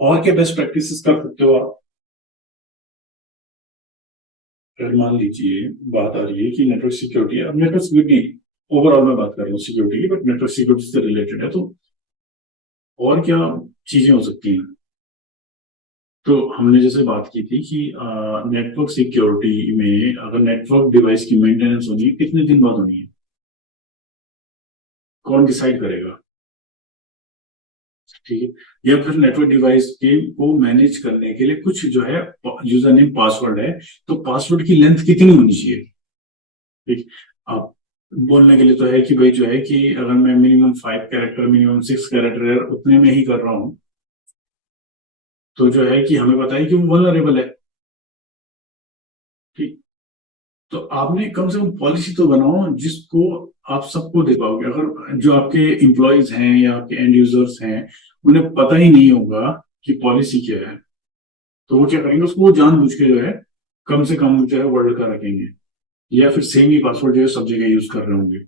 और क्या best practices कर सकते हो आप? अगर मान लीजिए बात आ रही है कि नेटवर्क सिक्योरिटी है, अब नेटवर्क सिक्योरिटी ओवरऑल मैं बात कर रहा हूँ सिक्योरिटी की, बट नेटवर्क सिक्योरिटी से रिलेटेड है, तो और क्या चीजें हो सकती हैं? तो हमने जैसे बात की थी कि नेटवर्क सिक्योरिटी में अगर नेटवर्क डिवाइस की मेंटेनेंस होनी है, कितने दिन बाद होनी है? कौन डिसाइड करेगा? ठीक है। या फिर नेटवर्क डिवाइस के को मैनेज करने के लिए कुछ जो है यूजर नेम पासवर्ड है, तो पासवर्ड की लेंथ कितनी होनी चाहिए? ठीक। आप बोलने के लिए तो है कि भाई जो है कि अगर मैं मिनिमम 5 कैरेक्टर, मिनिमम 6 कैरेक्टर उतने में ही कर रहा हूँ, तो जो है कि हमें पता है कि वो वल्नरेबल है। ठीक। तो आपने कम से कम पॉलिसी तो बनाओ जिसको आप सबको दे पाओगे। अगर जो आपके एम्प्लॉयज हैं या आपके एंड यूजर्स हैं, उन्हें पता ही नहीं होगा कि पॉलिसी क्या है, तो वो क्या करेंगे, उसको वो जानबूझ के जो है कम से कम जो है वर्ल्ड का रखेंगे, या फिर सेम ही पासवर्ड जो है सब जगह यूज कर रहे होंगे,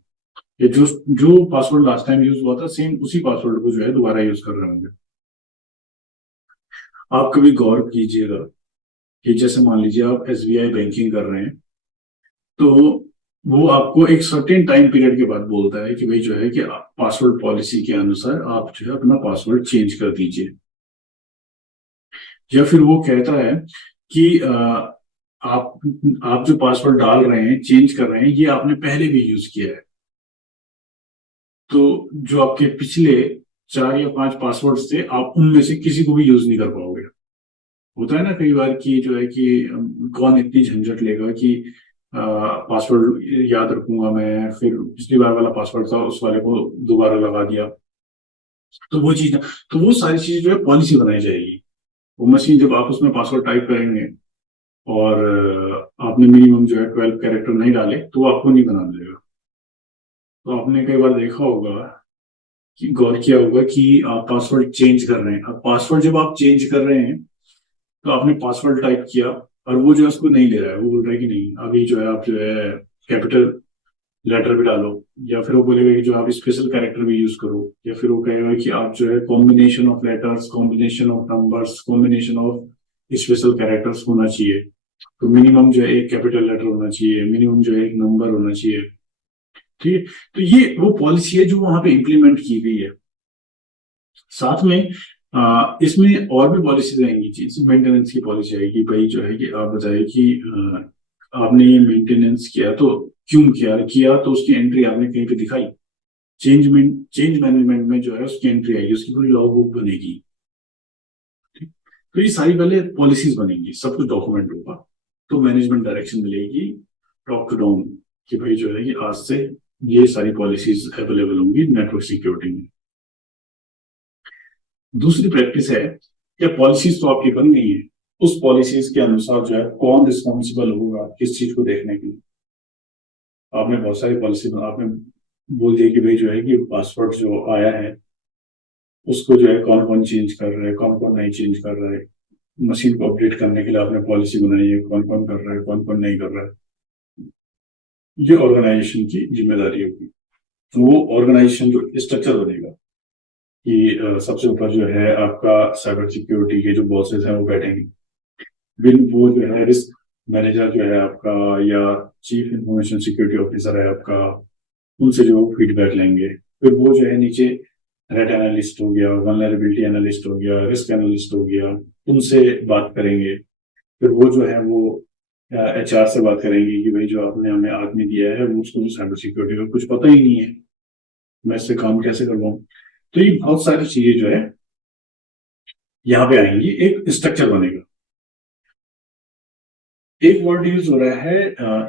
या जो जो पासवर्ड लास्ट टाइम यूज हुआ था सेम उसी पासवर्ड को जो है दोबारा यूज कर रहे होंगे। आप कभी गौर कीजिएगा कि जैसे मान लीजिए आप एसबीआई बैंकिंग कर रहे हैं, तो वो आपको एक सर्टेन टाइम पीरियड के बाद बोलता है कि भाई जो है कि पासवर्ड पॉलिसी के अनुसार आप जो है अपना पासवर्ड चेंज कर दीजिए। या फिर वो कहता है कि आप आप जो पासवर्ड डाल रहे हैं, चेंज कर रहे हैं, ये आपने पहले भी यूज किया है, तो जो आपके पिछले 4 या 5 पासवर्ड थे, आप उनमें से किसी को भी यूज नहीं कर पाओगे। होता है ना कई बार कि जो है कि कौन इतनी झंझट लेगा कि पासवर्ड याद रखूंगा मैं, फिर पिछली बार वाला पासवर्ड था उस वाले को दोबारा लगा दिया। तो वो चीज, तो वो सारी चीजें जो है पॉलिसी बनाई जाएगी। वो मशीन जब आप उसमें पासवर्ड टाइप करेंगे और आपने मिनिमम जो है 12 कैरेक्टर नहीं डाले, तो वो आपको नहीं बना देगा। तो आपने कई बार देखा होगा कि गौर किया होगा कि आप पासवर्ड चेंज कर रहे हैं। अब पासवर्ड जब आप चेंज कर रहे हैं, तो आपने पासवर्ड टाइप किया और वो जो है उसको नहीं ले रहा है, वो बोल रहा है कि नहीं अभी जो है आप जो है कैपिटल लेटर भी डालो, या फिर वो बोलेगा कि जो आप स्पेशल कैरेक्टर भी यूज करो, या फिर वो कहेगा कि आप जो है combination of letters, combination of numbers, combination of special characters होना चाहिए। तो मिनिमम जो है एक कैपिटल लेटर होना चाहिए, मिनिमम जो है एक नंबर होना चाहिए। ठीक है। तो ये वो पॉलिसी है जो वहां पे इम्प्लीमेंट की गई है। साथ में इसमें और भी पॉलिसीज आएंगी, चीज मेंटेनेंस की पॉलिसी आएगी। भाई जो है कि आप बताइए कि आपने ये मेंटेनेंस किया तो क्यों किया, किया तो उसकी एंट्री आपने कहीं पे दिखाई, चेंज मैनेजमेंट में जो है उसकी एंट्री आएगी, उसकी पूरी लॉग बुक बनेगी। ठीक। तो ये सारी पहले पॉलिसीज बनेंगी, सब कुछ डॉक्यूमेंट होगा, तो मैनेजमेंट डायरेक्शन मिलेगी टॉप टू डाउन कि भाई जो है कि आज से ये सारी पॉलिसीज अवेलेबल होंगी नेटवर्क सिक्योरिटी में। दूसरी प्रैक्टिस है, क्या पॉलिसीज तो आपकी बन गई है, उस पॉलिसीज के अनुसार जो है कौन रिस्पॉन्सिबल होगा किस चीज को देखने के लिए। आपने बहुत सारी पॉलिसी बना, आपने बोल दिया कि भाई जो है कि पासवर्ड जो आया है उसको जो है कौन कौन चेंज कर रहा है, कौन कौन नहीं चेंज कर रहा है। मशीन को अपडेट करने के लिए आपने पॉलिसी बनाई है, कौन कौन कर रहा है, कौन कौन नहीं कर रहा है। ये ऑर्गेनाइजेशन की जिम्मेदारी होगी। तो वो ऑर्गेनाइजेशन जो स्ट्रक्चर बनेगा कि सबसे ऊपर जो है आपका साइबर सिक्योरिटी के जो बॉसेस हैं वो बैठेंगे, बिन वो जो है रिस्क मैनेजर जो है आपका, या चीफ इंफॉर्मेशन सिक्योरिटी ऑफिसर है आपका, उनसे जो फीडबैक लेंगे। फिर वो जो है नीचे थ्रेट एनालिस्ट हो गया, वल्नरेबिलिटी एनालिस्ट हो गया, रिस्क एनालिस्ट हो गया, उनसे बात करेंगे। फिर वो जो है वो एचआर से बात करेंगे कि भाई जो आपने हमें आदमी दिया है वो उसको साइबर सिक्योरिटी का कुछ पता ही नहीं है, मैं इससे काम कैसे करवाऊँ। तो ये बहुत सारी चीजें जो है यहाँ पे आएंगी, एक स्ट्रक्चर बनेगा। एक वर्ड यूज हो रहा है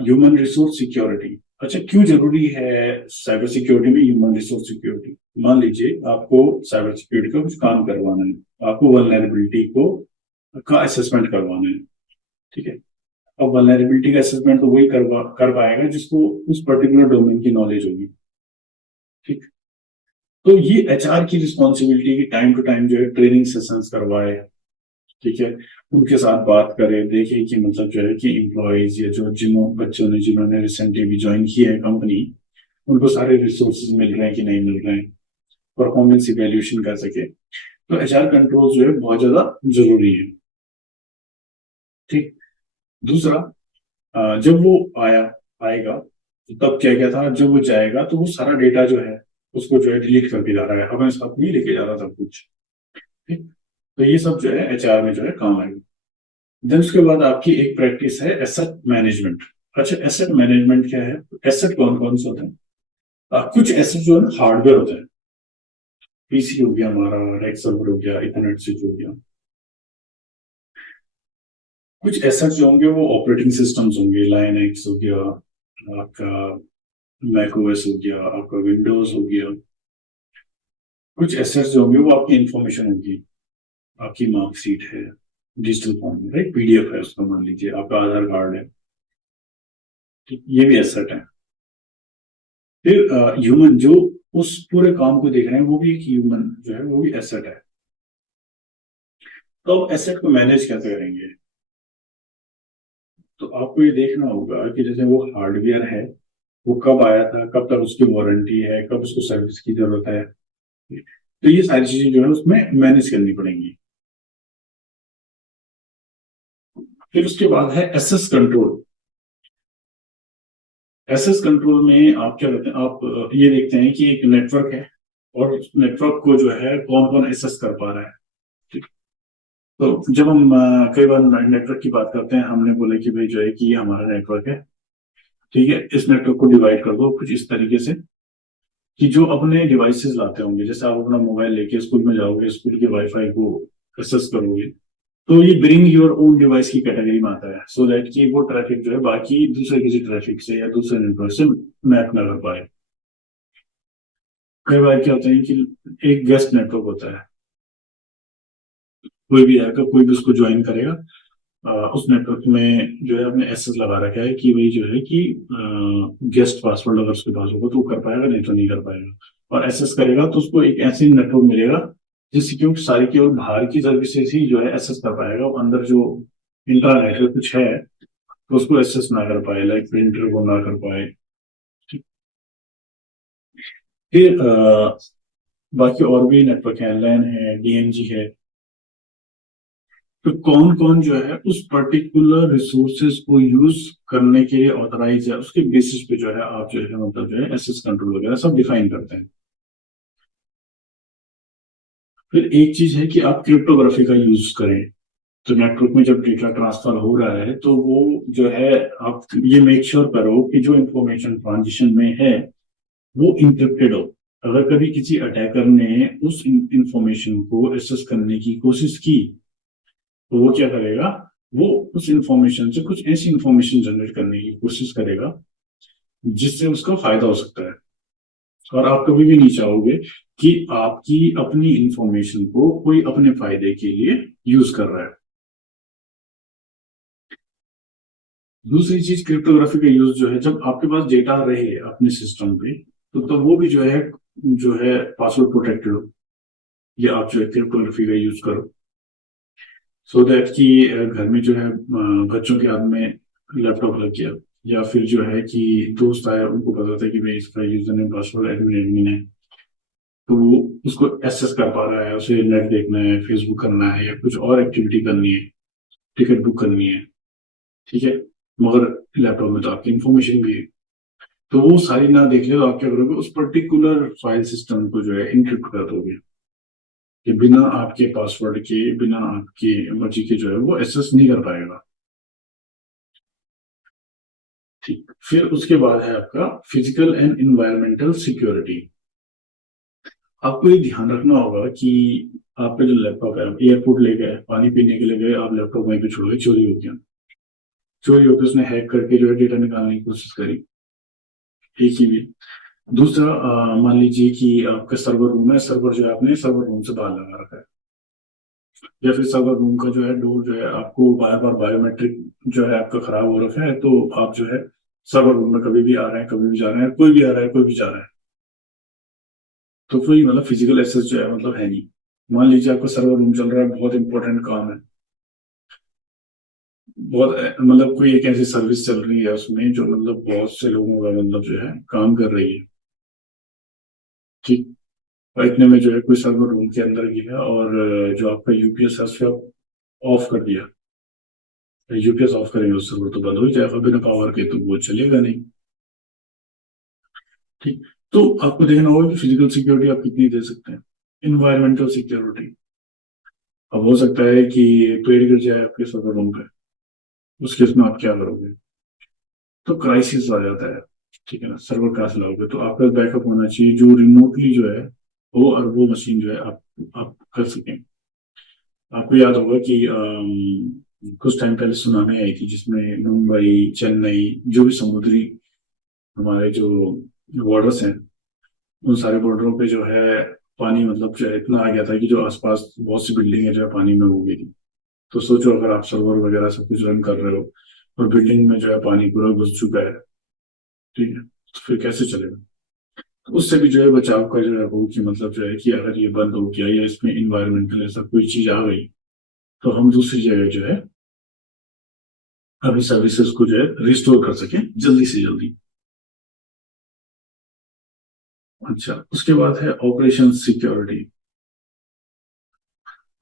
ह्यूमन रिसोर्स सिक्योरिटी। अच्छा, क्यों जरूरी है साइबर सिक्योरिटी में ह्यूमन रिसोर्स सिक्योरिटी? मान लीजिए आपको साइबर सिक्योरिटी का कुछ काम करवाना है, आपको वल्नरेबिलिटी को का असेसमेंट करवाना है। ठीक है। अब वल्नरेबिलिटी का असेसमेंट तो वही कर पाएगा जिसको उस पर्टिकुलर डोमेन की नॉलेज होगी। ठीक। तो ये एचआर की रिस्पॉन्सिबिलिटी की टाइम टू टाइम जो है ट्रेनिंग सेशंस करवाए। ठीक है। उनके साथ बात करें, देखें कि मतलब जो है कि एम्प्लॉयज या जो बच्चों ने जिन्होंने रिसेंटली भी ज्वाइन किया है कंपनी, उनको सारे रिसोर्सेज मिल रहे हैं कि नहीं मिल रहे हैं, परफॉर्मेंस इवेल्यूशन कर सके। तो एचआर कंट्रोल जो है बहुत ज्यादा जरूरी है। ठीक। दूसरा, जब वो आएगा तो तब क्या क्या था, जब वो जाएगा तो वो सारा डेटा जो है उसको जो है डिलीट करके जा रहा है, अपने साथ नहीं लेके जा रहा सब कुछ। ठीक। तो ये सब जो है एचआर में जो है काम आएगा। देन उसके बाद आपकी एक प्रैक्टिस है एसेट मैनेजमेंट। अच्छा, एसेट मैनेजमेंट क्या है? एसेट कौन कौन से होते हैं? कुछ एसेट जो है हार्डवेयर होते हैं। पीसी हो गया हमारा, रैक सर्वर हो गया, इथरनेट स्विच हो गया। कुछ एसेट जो होंगे वो ऑपरेटिंग सिस्टम्स होंगे, लाइनक्स हो गया आपका, मैक ओएस हो गया आपका, विंडोज हो गया। कुछ एसेट्स जो होंगे वो आपकी इंफॉर्मेशन होगी, आपकी मार्कशीट है डिजिटल फॉर्म में, राइट, पीडीएफ है उसका, मान लीजिए आपका आधार कार्ड है। ठीक, ये भी एसेट है। फिर ह्यूमन जो उस पूरे काम को देख रहे हैं वो भी एक ह्यूमन जो है वो भी एसेट है। तो अब एसेट को मैनेज कैसे करेंगे? तो आपको ये देखना होगा कि जैसे वो हार्डवेयर है, वो कब आया था, कब तक उसकी वारंटी है, कब उसको सर्विस की जरूरत है। तो ये सारी चीजें जो है उसमें मैनेज करनी पड़ेंगी। फिर उसके बाद है एसेस कंट्रोल। एसेस कंट्रोल में आप क्या करते हैं, आप ये देखते हैं कि एक नेटवर्क है और उस नेटवर्क को जो है कौन कौन एसेस कर पा रहा है। ठीक। तो जब हम कई बार नेटवर्क की बात करते हैं, हमने बोला कि भाई जो है कि ये हमारा नेटवर्क है। ठीक है, इस नेटवर्क को डिवाइड कर दो कुछ इस तरीके से कि जो अपने डिवाइसेस लाते होंगे, जैसे आप अपना मोबाइल लेके स्कूल में जाओगे, स्कूल के वाईफाई को एक्सेस करोगे, तो ये ब्रिंग योर ओन डिवाइस की कैटेगरी में आता है, सो दैट कि वो ट्रैफिक जो है बाकी दूसरे किसी ट्रैफिक से या दूसरे नेटवर्क से मैप ना कर पाए। कई बार क्या होता है कि एक गेस्ट नेटवर्क होता है, कोई भी आएगा, कोई भी उसको ज्वाइन करेगा, उस नेटवर्क में जो है अपने एसेस लगा रखा है कि वही जो है कि गेस्ट पासवर्ड अगर उसके पास होगा तो वो कर पाएगा, नहीं तो नहीं कर पाएगा। और एसेस करेगा तो उसको एक ऐसी नेटवर्क मिलेगा जिससे कि वो सारी केवल बाहर की सर्विसेज ही जो है एसेस कर पाएगा, और अंदर जो इंटरनेट है कुछ है तो उसको एसेस ना कर पाए, लाइक प्रिंटर को ना कर पाए। फिर बाकी और भी नेटवर्क है, लैन है, डीएनजी है। तो कौन कौन जो है उस पर्टिकुलर रिसोर्सेज को यूज करने के लिए ऑथराइज है, उसके बेसिस पे जो है आप जो है मतलब जो है एसेस कंट्रोल वगैरह सब डिफाइन करते हैं। फिर एक चीज है कि आप क्रिप्टोग्राफी का यूज करें। तो नेटवर्क में जब डेटा ट्रांसफर हो रहा है तो वो जो है, आप ये मेक श्योर करो कि जो इंफॉर्मेशन ट्रांजिशन में है वो इंक्रिप्टेड हो। अगर कभी किसी अटैकर ने उस इंफॉर्मेशन को एक्सेस करने की कोशिश की तो वो क्या करेगा, वो उस इंफॉर्मेशन से कुछ ऐसी इंफॉर्मेशन जनरेट करने की कोशिश करेगा जिससे उसका फायदा हो सकता है। और आप कभी भी नहीं चाहोगे कि आपकी अपनी इंफॉर्मेशन को कोई अपने फायदे के लिए यूज कर रहा है। दूसरी चीज, क्रिप्टोग्राफी का यूज जो है, जब आपके पास डेटा रहे अपने सिस्टम पे तो तब वो भी जो है पासवर्ड प्रोटेक्टेड हो। ये आप जो है क्रिप्टोग्राफी का यूज करो, सो दैट कि घर में जो है बच्चों के हाथ में लैपटॉप लग गया, या फिर जो है कि दोस्त आया उनको पता था कि भाई इसका user name password admin admin है, तो वो उसको एक्सेस कर पा रहा है, उसे नेट देखना है, फेसबुक करना है या कुछ और एक्टिविटी करनी है, टिकट बुक करनी है। ठीक है, मगर लैपटॉप में तो आपकी इंफॉर्मेशन भी है। तो वो सारी ना देख ले तो आप क्या करोगे, उस पर्टिकुलर फाइल सिस्टम को जो है इंक्रिप्ट कर दोगे कि बिना आपके पासवर्ड के, बिना आपकी मर्जी के जो है वो एक्सेस नहीं कर पाएगा। ठीक। फिर उसके बाद है आपका फिजिकल एंड इन्वायरमेंटल सिक्योरिटी। आपको ये ध्यान रखना होगा कि आपका जो लैपटॉप है, एयरपोर्ट ले गए, पानी पीने के लिए गए, आप लैपटॉप वहीं पे छोड़ गए, चोरी हो गया, चोरी होकर उसने हैक करके जो है डेटा निकालने की कोशिश करी, एक ही में। दूसरा, मान लीजिए कि आपका सर्वर रूम है, सर्वर जो है आपने सर्वर रूम से बाहर लगा रखा है, या फिर सर्वर रूम का जो है डोर जो है आपको बार बार बायोमेट्रिक जो है आपका खराब हो रखा है, तो आप जो है सर्वर रूम में कभी भी आ रहे हैं, कभी भी जा रहे हैं, कोई भी आ रहा है, कोई भी जा रहा है, तो कोई मतलब फिजिकल एक्सेस जो है मतलब है नहीं। मान लीजिए आपका सर्वर रूम चल रहा है, बहुत इंपॉर्टेंट काम है, बहुत मतलब कोई एक ऐसी सर्विस चल रही है उसमें जो मतलब बहुत से लोगों का मतलब जो है काम कर रही है। ठीक। और इतने में जो है कोई सर्वर रूम के अंदर गया और जो आपका यूपीएस है उसको ऑफ कर दिया। यूपीएस ऑफ करेंगे उस सर्वर तो बंद हो ही जाएगा बिना पावर के, तो वो चलेगा नहीं। ठीक। तो आपको देखना होगा कि फिजिकल सिक्योरिटी आप कितनी दे सकते हैं। इन्वायरमेंटल सिक्योरिटी, अब हो सकता है कि पेड़ गिर जाए आपके सर्वर रूम पे, उस केस में आप क्या करोगे? तो क्राइसिस आ जाता है। ठीक है ना, सर्वर कहाँ से लाओगे? तो आपका बैकअप होना चाहिए जो रिमोटली जो है वो, और वो मशीन जो है आप कर सकें। आपको याद होगा कि कुछ टाइम पहले सुनामी आई थी जिसमें मुंबई, चेन्नई, जो भी समुद्री हमारे जो बॉर्डर्स हैं, उन सारे बॉर्डरों पे जो है पानी, मतलब जो है इतना आ गया था कि जो आसपास बहुत सी बिल्डिंगें जो है पानी में हो गई थी। तो सोचो अगर आप सर्वर वगैरह सब कुछ रन कर रहे हो और बिल्डिंग में जो है पानी पूरा घुस चुका है, ठीक है, तो फिर कैसे चलेगा? तो उससे भी जो है बचाव का जो है वो, कि मतलब जो है कि अगर ये बंद हो गया या इसमें इन्वायरमेंटल ऐसा कोई चीज आ गई, तो हम दूसरी जगह जो है अपनी सर्विसेज को जो है रिस्टोर कर सकें जल्दी से जल्दी। अच्छा, उसके बाद है ऑपरेशन सिक्योरिटी।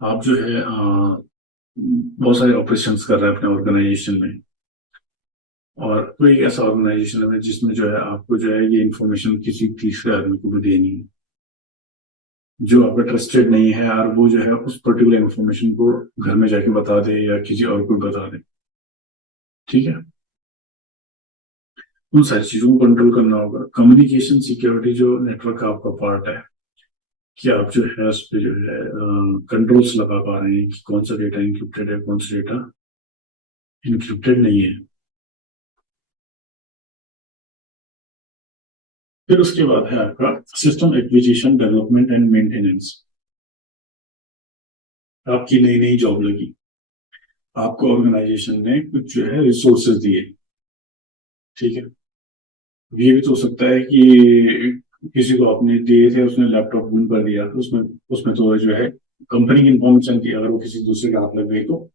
आप जो है बहुत सारे ऑपरेशंस कर रहे हैं अपने ऑर्गेनाइजेशन में, और कोई एक ऐसा ऑर्गेनाइजेशन है जिसमें जो है आपको जो है ये इंफॉर्मेशन किसी तीसरे आदमी को भी देनी है जो आपका ट्रस्टेड नहीं है, और वो जो है उस पर्टिकुलर इंफॉर्मेशन को घर में जाके बता दे या किसी और को बता दे। ठीक है, उन सारी चीजों को कंट्रोल करना होगा। कम्युनिकेशन सिक्योरिटी जो नेटवर्क का आपका पार्ट है, कि आप जो है उस पर जो है कंट्रोल्स लगा पा रहे हैं कि कौन सा डेटा इंक्रिप्टेड है, कौन सा डेटा इंक्रिप्टेड नहीं है। फिर उसके बाद है आपका system acquisition, development and maintenance. आपकी नई नई जॉब लगी, आपको ऑर्गेनाइजेशन ने कुछ जो है रिसोर्सेज दिए। ठीक है, ये भी तो हो सकता है कि किसी को आपने दिए थे, उसने लैपटॉप गुम कर दिया, तो उसमें उसमें तो जो है कंपनी की इंफॉर्मेशन थी, अगर वो किसी दूसरे के हाथ लग गई तो।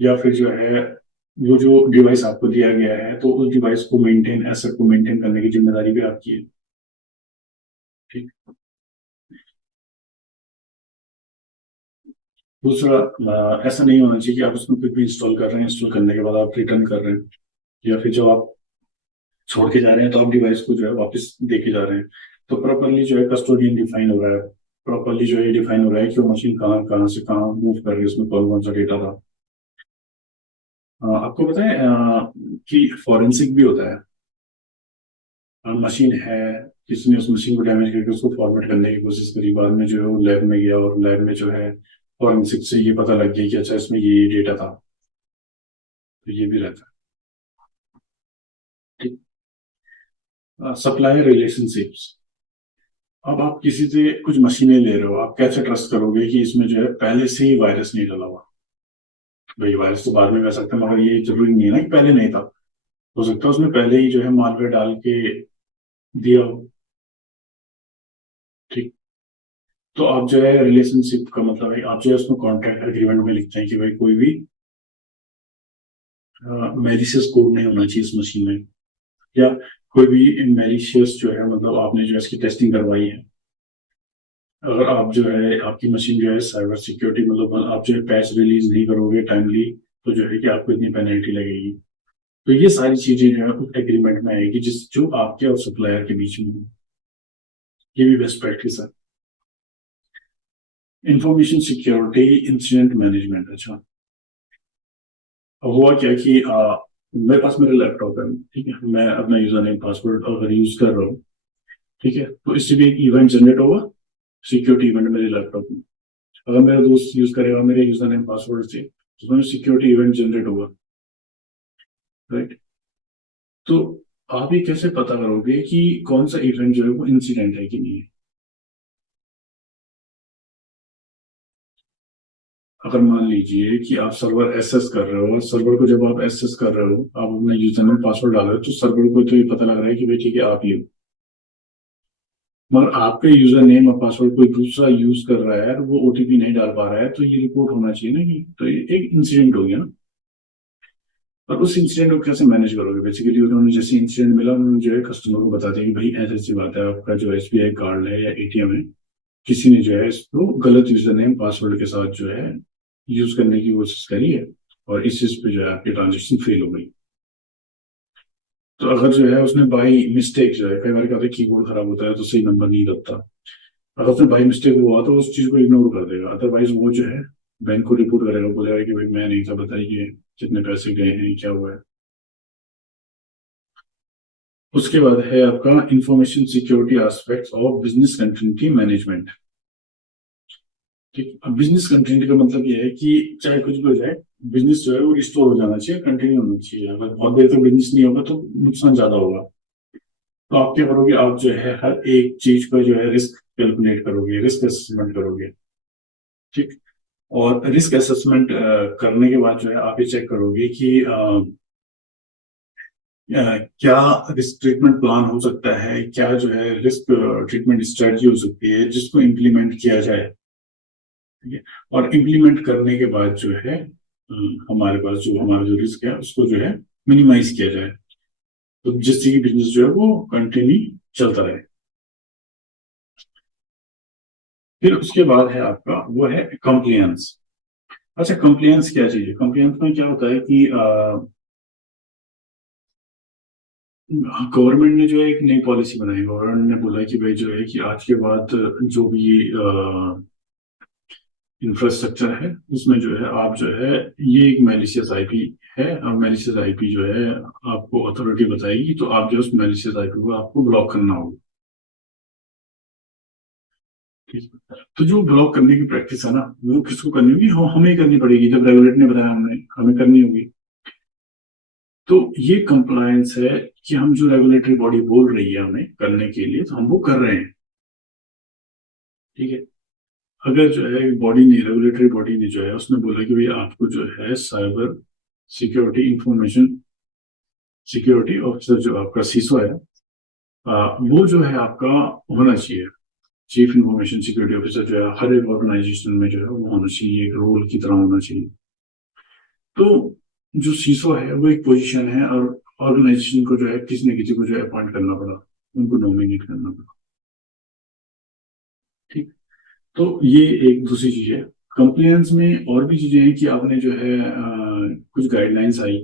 या फिर जो है वो जो डिवाइस आपको दिया गया है, तो उस डिवाइस को मेंटेन, एसेट को मेंटेन करने की जिम्मेदारी भी आपकी है। ठीक। दूसरा, ऐसा नहीं होना चाहिए कि आप उसमें कुछ भी इंस्टॉल कर रहे हैं, इंस्टॉल करने के बाद आप रिटर्न कर रहे हैं, या फिर जब आप छोड़ के जा रहे हैं तो आप डिवाइस को जो है वापस दे के जा रहे हैं। तो प्रॉपरली जो है कस्टोडियन डिफाइन हो रहा है, प्रॉपरली जो है डिफाइन हो रहा है कि वो मशीन कहाँ कहाँ से कहाँ मूव कर रही है, उसमें कौन कौन सा डेटा था। आपको पता है कि फॉरेंसिक भी होता है। मशीन है, किसी ने उस मशीन को डैमेज करके उसको फॉर्मेट करने की कोशिश करी, बाद में जो है वो लैब में गया और लैब में जो है फॉरेंसिक से ये पता लग गया कि अच्छा इसमें ये डेटा था। तो ये भी रहता है। ठीक। Supplier relationships. अब आप किसी से कुछ मशीनें ले रहे हो, आप कैसे ट्रस्ट करोगे कि इसमें जो है पहले से ही वायरस नहीं डला हुआ? भाई वायरस तो बाद में कर सकते हैं, मगर ये जरूरी नहीं है ना कि पहले नहीं था। हो सकता है उसने पहले ही जो है मालवेयर डाल के दिया हो। ठीक। तो आप जो है रिलेशनशिप का मतलब है, आप जो है उसमें कॉन्ट्रैक्ट एग्रीमेंट में लिखते हैं कि भाई कोई भी मैलिशियस कोड नहीं होना चाहिए इस मशीन में, या कोई भी मैलिशियस जो है, मतलब आपने जो है इसकी टेस्टिंग करवाई है, अगर आप जो है आपकी मशीन जो है साइबर सिक्योरिटी, मतलब आप जो है पैच रिलीज नहीं करोगे टाइमली, तो जो है कि आपको इतनी पेनल्टी लगेगी। तो ये सारी चीजें जो है उस एग्रीमेंट में आएगी जिस जो आपके और सप्लायर के बीच में है। ये भी बेस्ट प्रैक्टिस है। Information security, incident management. अच्छा, अब हुआ क्या कि मेरे पास मेरा लैपटॉप है, ठीक है, मैं अपना यूजर नेम पासवर्ड अगर यूज कर रहा हूँ, ठीक है, तो इससे भी एक इवेंट जनरेट होगा, सिक्योरिटी इवेंट मेरे लैपटॉप में। अगर मेरा दोस्त यूज करेगा मेरे यूजर नेम पासवर्ड से, तो उसमें सिक्योरिटी इवेंट जनरेट होगा। राइट। तो आप ये कैसे पता करोगे कि कौन सा इवेंट जो है वो इंसिडेंट है कि नहीं है? अगर मान लीजिए कि आप सर्वर एक्सेस कर रहे हो, सर्वर को जब आप एक्सेस कर रहे हो, आप अपना यूजर नेम पासवर्ड डाल रहे हो, तो सर्वर को तो ये पता लग रहा है कि भाई ठीक है आप ही हो। मगर आपके यूजर नेम और पासवर्ड कोई दूसरा यूज कर रहा है और वो ओटीपी नहीं डाल पा रहा है, तो ये रिपोर्ट होना चाहिए ना, कि तो ये एक इंसिडेंट हो गया ना। और उस इंसिडेंट को कैसे मैनेज करोगे? बेसिकली उन्होंने जैसे इंसिडेंट मिला, उन्होंने जो है कस्टमर को बता दिया कि भाई ऐसी ऐसी बात है, आपका जो SBI कार्ड है या ATM है, किसी ने जो है इसको गलत यूजर नेम पासवर्ड के साथ जो है यूज करने की कोशिश करी है, और इस चीज पे जो है आपकी ट्रांजेक्शन फेल हो गई। तो अगर जो है उसने बाई मिस्टेक जो है, कई बार क्या होता है कीबोर्ड खराब होता है तो सही नंबर नहीं लगता, अगर उसने बाई मिस्टेक हुआ तो उस चीज को इग्नोर कर देगा, अदरवाइज वो जो है बैंक को रिपोर्ट करेगा, बोलेगा कि भाई मैं नहीं था, बताइए कितने पैसे गए हैं, क्या हुआ है। उसके बाद है आपका information security aspects of business continuity management. ठीक, अब बिजनेस कंटिन्यूटी का मतलब ये है कि चाहे कुछ भी हो जाए, बिजनेस जो है वो रिस्टोर हो जाना चाहिए, कंटिन्यू होना चाहिए। अगर बहुत देर तक बिजनेस नहीं होगा तो नुकसान ज्यादा होगा। तो आप क्या करोगे, आप जो है हर एक चीज का जो है रिस्क कैलकुलेट करोगे, रिस्क असेसमेंट करोगे। ठीक, और रिस्क असेसमेंट करने के बाद जो है आप ये चेक करोगे कि क्या रिस्क ट्रीटमेंट प्लान हो सकता है, क्या जो है रिस्क ट्रीटमेंट स्ट्रेटजी हो सकती है जिसको इम्प्लीमेंट किया जाए। ठीक है, और इम्प्लीमेंट करने के बाद जो है हमारे पास जो हमारा जो रिस्क है उसको जो है मिनिमाइज किया जाए, तो जिससे कि बिजनेस जो है वो कंटिन्यू चलता रहे। फिर उसके बाद है आपका वो है कंप्लायंस। अच्छा, कंप्लायंस क्या चीज है? कंप्लायंस में क्या होता है कि गवर्नमेंट ने जो है एक नई पॉलिसी बनाई, गवर्नमेंट ने बोला कि भाई जो है कि आज के बाद जो भी इंफ्रास्ट्रक्चर है उसमें जो है आप जो है, ये एक मैलिशियस आईपी है, और मैलिशियस आईपी जो है आपको अथॉरिटी बताएगी, तो आप जो है उस मैलिशियस आईपी को आपको ब्लॉक करना होगा। ठीक है? तो जो ब्लॉक करने की प्रैक्टिस है ना, वो किसको करनी होगी? हमें ही करनी पड़ेगी, जब रेगुलेटर ने बताया हमने हमें करनी होगी। तो ये कंप्लायंस है कि हम जो रेगुलेटरी बॉडी बोल रही है हमें करने के लिए, तो हम वो कर रहे हैं। ठीक है, अगर जो है बॉडी ने, रेगुलेटरी बॉडी ने जो है उसने बोला कि भाई आपको जो है cyber security information security officer जो आपका सीसो है, वो जो है आपका होना चाहिए। चीफ इंफॉर्मेशन सिक्योरिटी ऑफिसर जो है हर एक ऑर्गेनाइजेशन में जो है वो होना चाहिए, एक रोल की तरह होना चाहिए। तो जो सीसो है वो एक पोजीशन है, और ऑर्गेनाइजेशन को जो है किसी न किसी को जो है अपॉइंट करना पड़ा, उनको नॉमिनेट करना पड़ा। ठीक, तो ये एक दूसरी चीज है। कंप्लायंस में और भी चीजें हैं कि आपने जो है कुछ गाइडलाइंस आई,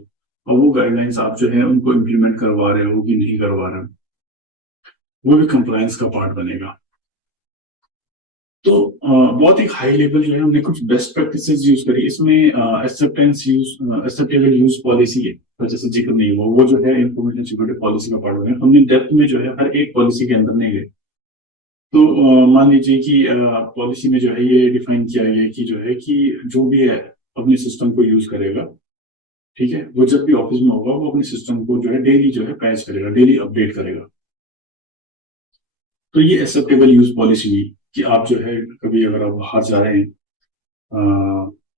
और वो गाइडलाइंस आप जो है उनको इम्प्लीमेंट करवा रहे हो कि नहीं करवा रहे हो, वो भी कंप्लायंस का पार्ट बनेगा। तो बहुत ही हाई लेवल जो है हमने कुछ बेस्ट प्रैक्टिसेस यूज करी इसमें। एक्सेप्टेबल यूज पॉलिसी है तो जैसे जिक्र नहीं हुआ, वो जो है इंफॉर्मेशन सिक्योरिटी पॉलिसी का पार्ट बने। हमने डेप्थ में जो है हर एक पॉलिसी के अंदर नहीं गए। तो मान लीजिए कि पॉलिसी में जो है ये डिफाइन किया गया है कि जो है कि जो भी है अपने सिस्टम को यूज करेगा, ठीक है, वो जब भी ऑफिस में होगा वो अपने सिस्टम को जो है डेली जो है पैच करेगा, डेली अपडेट करेगा। तो ये एक्सेप्टेबल यूज पॉलिसी हुई कि आप जो है कभी अगर आप बाहर जा रहे हैं,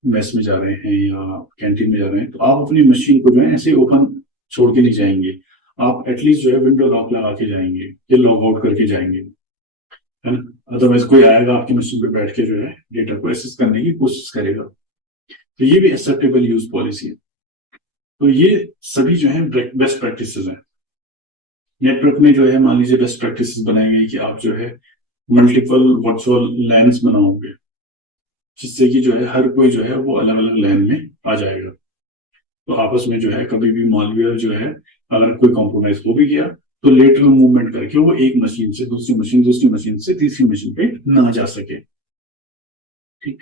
मेस में जा रहे हैं या कैंटीन में जा रहे हैं, तो आप अपनी मशीन को जो है ऐसे ओपन छोड़ के नहीं जाएंगे, आप एटलीस्ट जो है विंडो लॉक लगा के जाएंगे या लॉग आउट करके जाएंगे, है ना। अदरवाइज कोई आएगा आपकी मशीन पे बैठ के जो है डेटा को एक्सेस करने की कोशिश करेगा। तो ये भी एक्सेप्टेबल यूज पॉलिसी है। तो ये सभी जो है बेस्ट प्रैक्टिसेस हैं। नेटवर्क में जो है मान लीजिए बेस्ट प्रैक्टिसेस बनाई गई कि आप जो है मल्टीपल वर्चुअल लैन्स बनाओगे, जिससे कि जो है हर कोई जो है वो अलग अलग लैन में आ जाएगा। तो आपस में जो है कभी भी मालवेयर जो है अगर कोई कॉम्प्रोमाइज हो भी गया, तो लेटरल मूवमेंट करके वो एक मशीन से दूसरी मशीन, दूसरी मशीन से तीसरी मशीन पे ना जा सके। ठीक,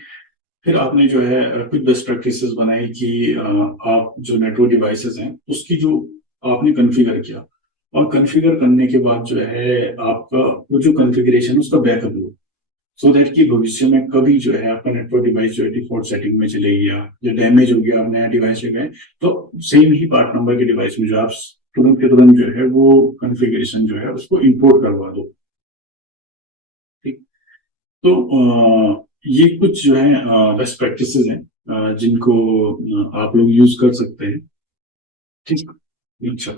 फिर आपने जो है कुछ बेस्ट प्रैक्टिसेस बनाई कि आप जो नेटवर्क डिवाइसेस हैं उसकी जो आपने कॉन्फ़िगर किया, और कॉन्फ़िगर करने के बाद जो है आपका वो जो कॉन्फ़िगरेशन उसका बैकअप लो, सो दैट कि भविष्य में कभी जो है आपका नेटवर्क डिवाइस जो है डिफॉल्ट सेटिंग में चले गया या डैमेज हो गया, आप नया डिवाइस ले गए, तो सेम ही पार्ट नंबर के डिवाइस में जो आप तुरंत के तुरंत जो है वो कॉन्फ़िगरेशन जो है उसको इंपोर्ट करवा दो। ठीक, तो ये कुछ जो है बेस्ट प्रैक्टिसेस हैं जिनको आप लोग यूज कर सकते हैं। ठीक, अच्छा।